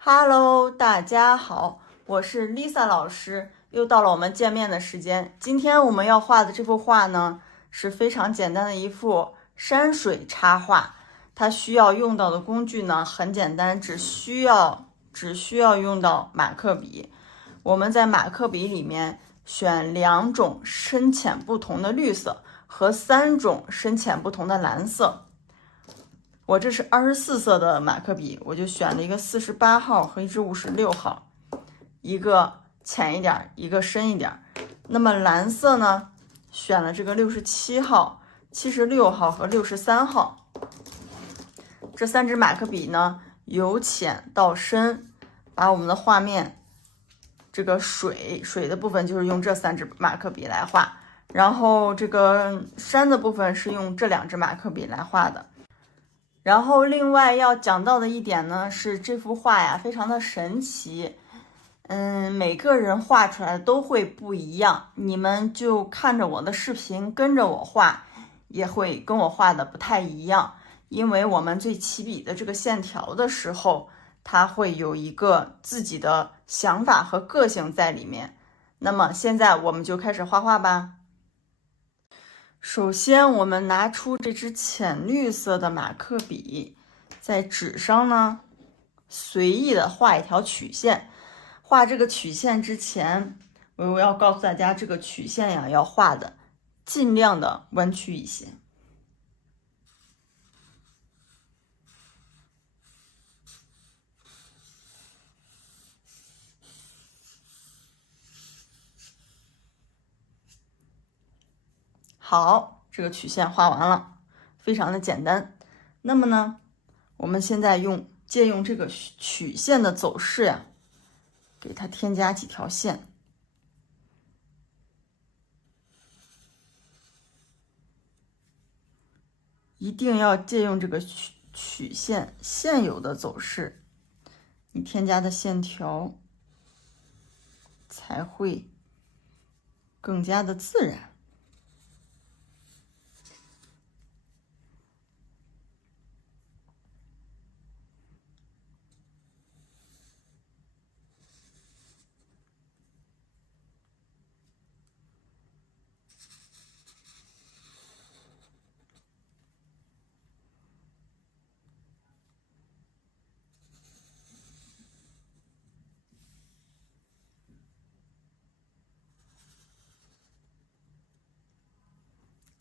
Hello，大家好，我是 Lisa 老师，又到了我们见面的时间。今天我们要画的这幅画呢，是非常简单的一幅山水插画。它需要用到的工具呢，很简单，只需要用到马克笔。我们在马克笔里面选2种深浅不同的绿色和3种深浅不同的蓝色。我这是24色的马克笔，我就选了一个48号和一支56号，一个浅一点，一个深一点。那么蓝色呢，选了这个67号、76号和63号。这3支马克笔呢，由浅到深，把我们的画面这个水的部分就是用这3支马克笔来画，然后这个山的部分是用这2支马克笔来画的。然后另外要讲到的一点呢，是这幅画呀非常的神奇，每个人画出来都会不一样，你们就看着我的视频跟着我画，也会跟我画的不太一样，因为我们最起笔的这个线条的时候，它会有一个自己的想法和个性在里面。那么现在我们就开始画画吧。首先，我们拿出这支浅绿色的马克笔，在纸上呢随意的画一条曲线。画这个曲线之前，我要告诉大家，这个曲线呀要画的尽量的弯曲一些。好，这个曲线画完了，非常的简单。那么呢，我们现在借用这个曲线的走势呀，给它添加几条线。一定要借用这个曲线现有的走势，你添加的线条才会更加的自然。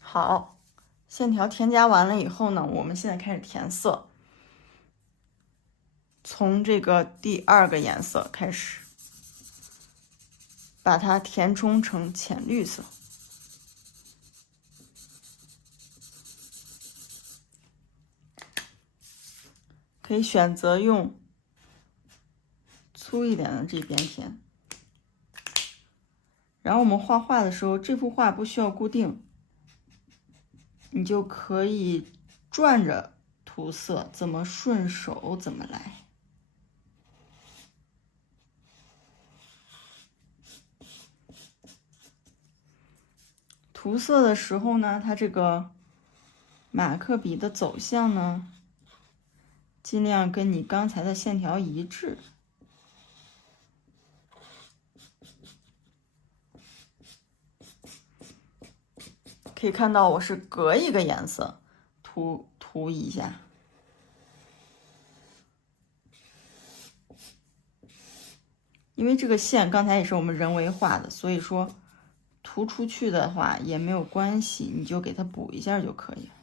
好，线条添加完了以后呢，我们现在开始填色。从这个第2个颜色开始，把它填充成浅绿色。可以选择用粗一点的这边填。然后我们画画的时候，这幅画不需要固定，你就可以转着涂色，怎么顺手怎么来。涂色的时候呢，它这个马克笔的走向呢，尽量跟你刚才的线条一致。可以看到我是隔一个颜色涂一下。因为这个线刚才也是我们人为画的，所以说涂出去的话也没有关系，你就给它补一下就可以了。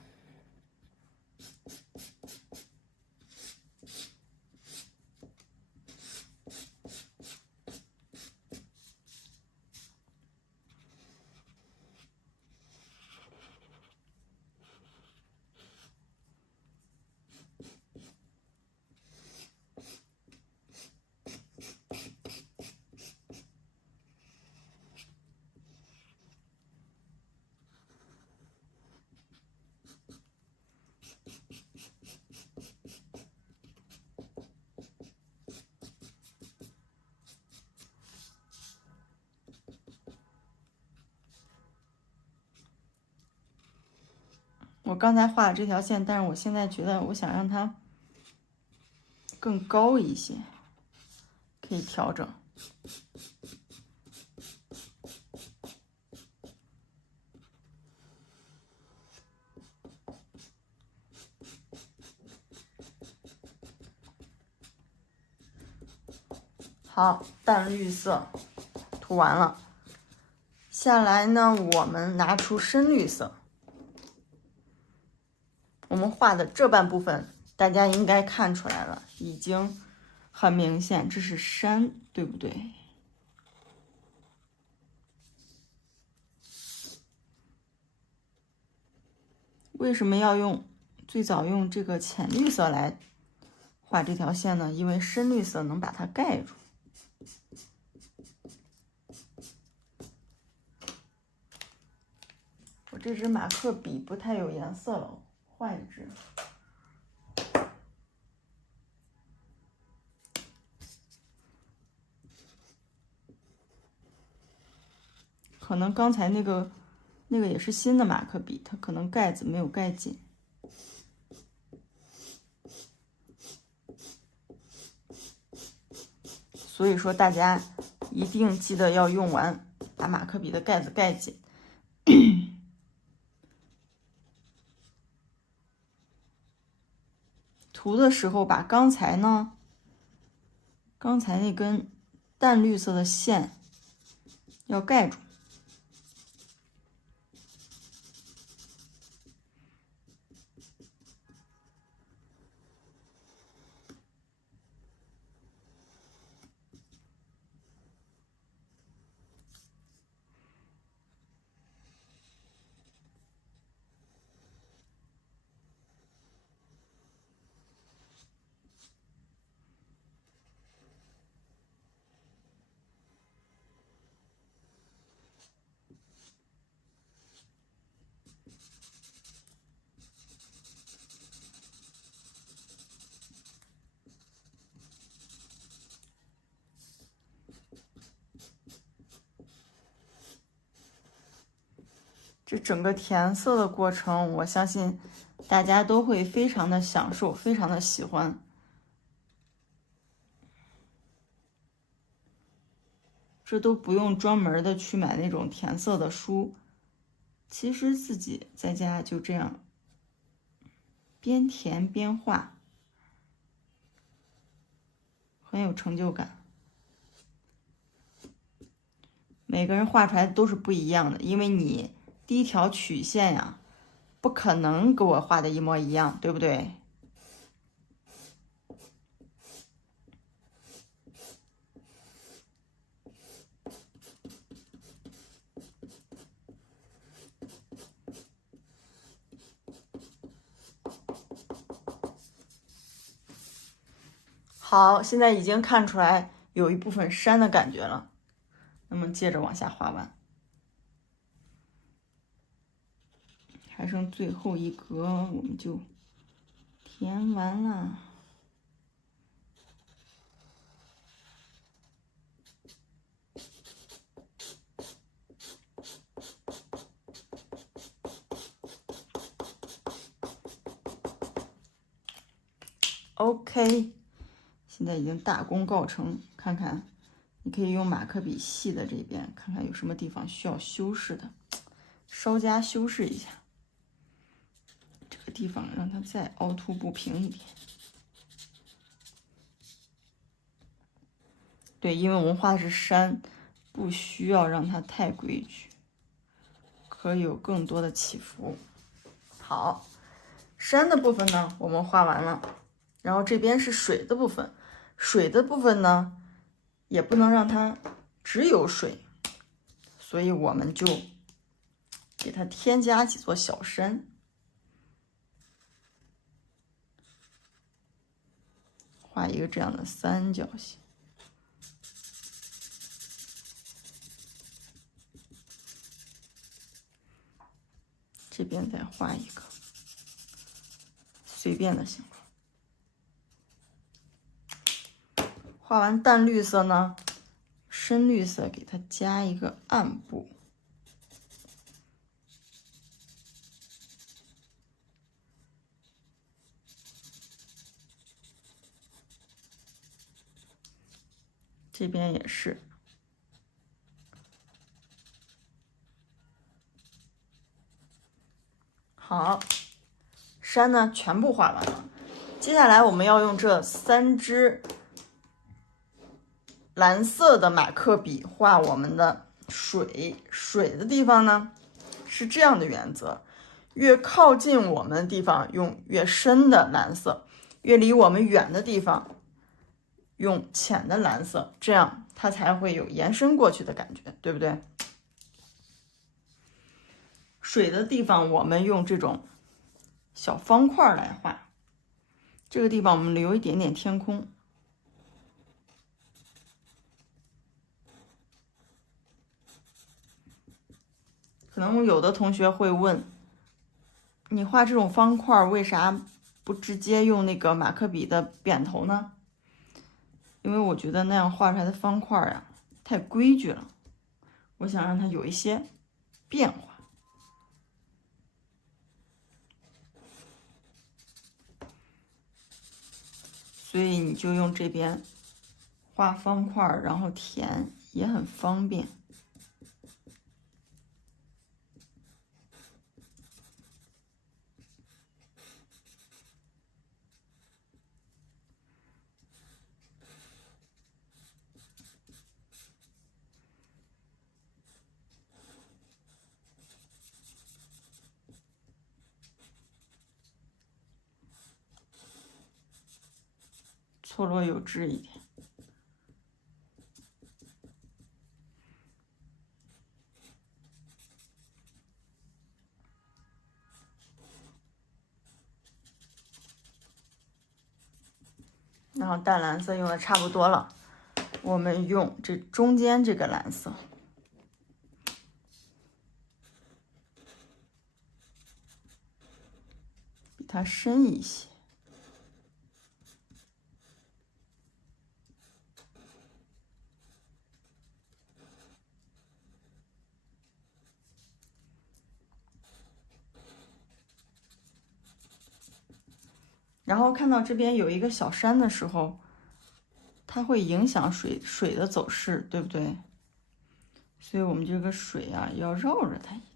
我刚才画了这条线，但是我现在觉得我想让它更高一些，可以调整。好，淡绿色涂完了，下来呢，我们拿出深绿色。我们画的这半部分，大家应该看出来了，已经很明显，这是山，对不对？为什么要最早用这个浅绿色来画这条线呢？因为深绿色能把它盖住。我这支马克笔不太有颜色了，换一支。可能刚才那个也是新的马克笔，它可能盖子没有盖紧。所以说大家一定记得要用完，把马克笔的盖子盖紧。涂的时候把刚才那根淡绿色的线要盖住。这整个填色的过程，我相信大家都会非常的享受，非常的喜欢。这都不用专门的去买那种填色的书，其实自己在家就这样边填边画，很有成就感。每个人画出来都是不一样的，因为你第一条曲线呀，不可能跟我画的一模一样，对不对？好，现在已经看出来有一部分山的感觉了，那么接着往下画完，还剩最后一格，我们就填完了。OK， 现在已经大功告成，看看，你可以用马克笔细的这边，看看有什么地方需要修饰的，稍加修饰一下。这个地方让它再凹凸不平一点。对，因为我们画的是山，不需要让它太规矩，可以有更多的起伏。好，山的部分呢，我们画完了。然后这边是水的部分，水的部分呢，也不能让它只有水，所以我们就给它添加几座小山，画一个这样的三角形。这边再画一个随便的形状。画完淡绿色呢，深绿色给它加一个暗部。这边也是。好，山呢全部画完了。接下来我们要用这3支蓝色的马克笔画我们的水。水的地方呢是这样的原则：越靠近我们的地方用越深的蓝色，越离我们远的地方用浅的蓝色，这样它才会有延伸过去的感觉，对不对？水的地方我们用这种小方块来画。这个地方我们留一点点天空。可能有的同学会问，你画这种方块为啥不直接用那个马克笔的扁头呢？因为我觉得那样画出来的方块呀，太规矩了，我想让它有一些变化。所以你就用这边画方块，然后填也很方便。错落有致一点。然后淡蓝色用的差不多了，我们用这中间这个蓝色，比它深一些。然后看到这边有一个小山的时候，它会影响水的走势，对不对？所以我们这个水啊，要绕着它一点。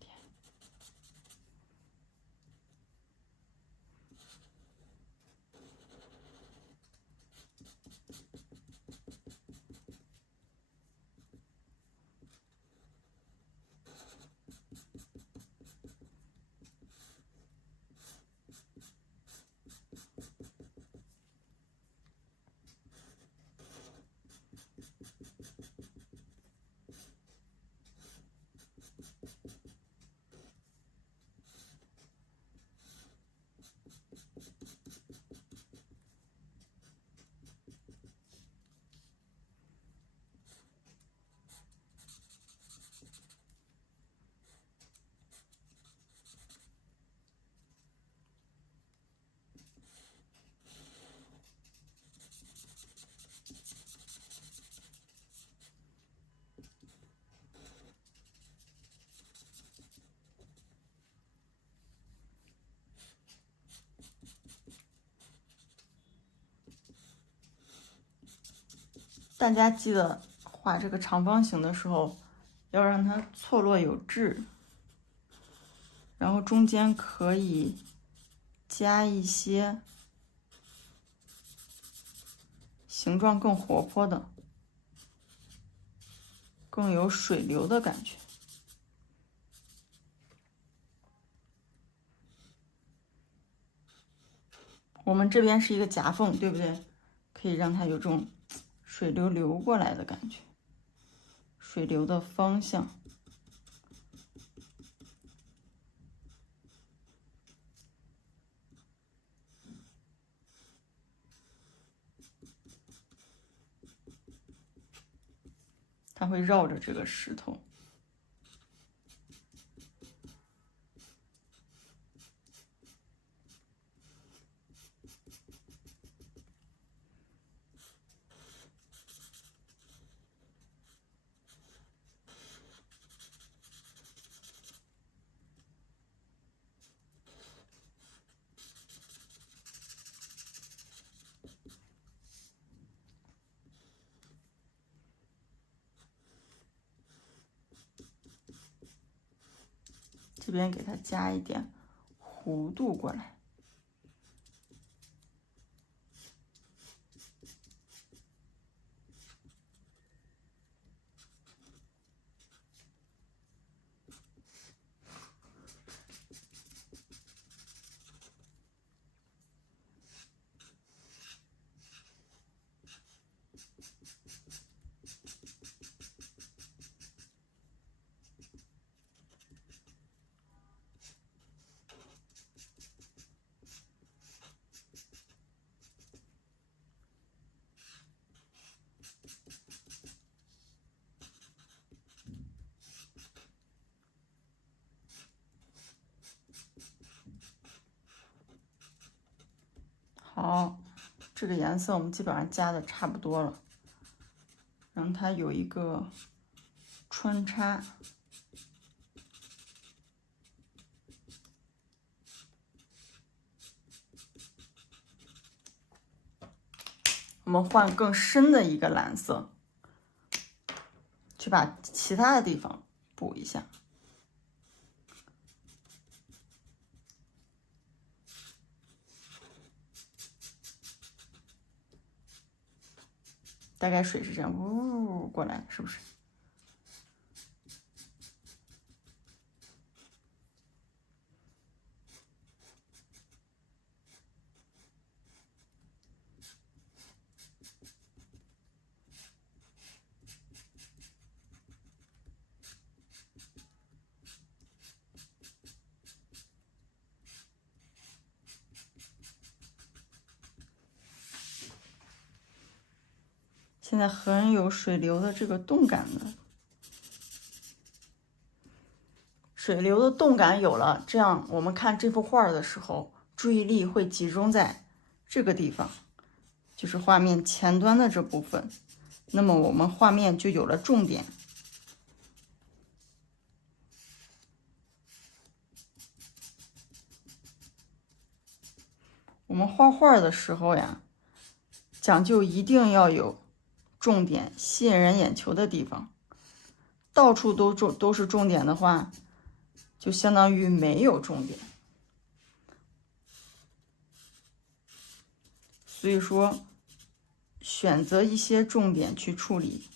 大家记得画这个长方形的时候，要让它错落有致，然后中间可以加一些形状更活泼的、更有水流的感觉。我们这边是一个夹缝，对不对？可以让它有这种水流流过来的感觉，水流的方向。它会绕着这个石头。这边给它加一点弧度过来。好，这个颜色我们基本上加的差不多了，让它有一个穿插。我们换更深的一个蓝色，去把其他的地方补一下。大概水是这样，呜过来，是不是？现在很有水流的这个动感的，水流的动感有了，这样我们看这幅画的时候，注意力会集中在这个地方，就是画面前端的这部分，那么我们画面就有了重点。我们画画的时候呀，讲究一定要有重点，吸引人眼球的地方。到处都是重点的话，就相当于没有重点。所以说，选择一些重点去处理，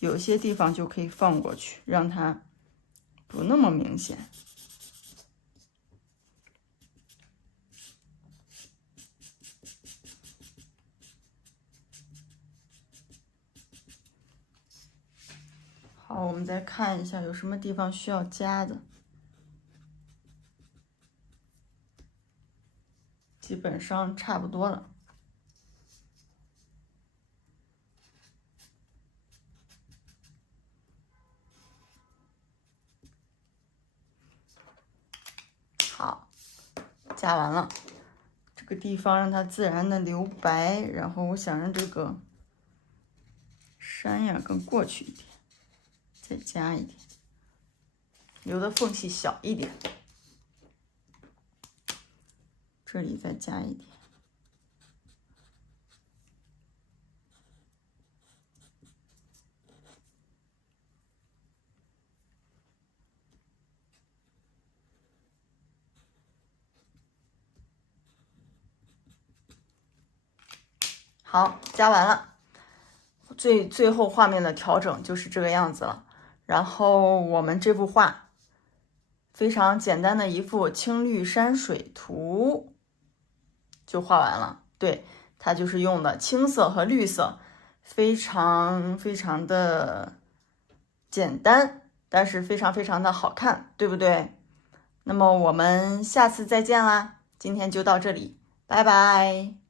有些地方就可以放过去，让它不那么明显。好，我们再看一下有什么地方需要加的。基本上差不多了。好，加完了。这个地方让它自然的留白，然后我想让这个山呀更过去一点，再加一点，留的缝隙小一点，这里再加一点。好，加完了。最后画面的调整就是这个样子了。然后我们这幅画非常简单的一幅青绿山水图就画完了。对，它就是用的青色和绿色，非常的简单，但是非常的好看，对不对？那么我们下次再见啦，今天就到这里，拜拜。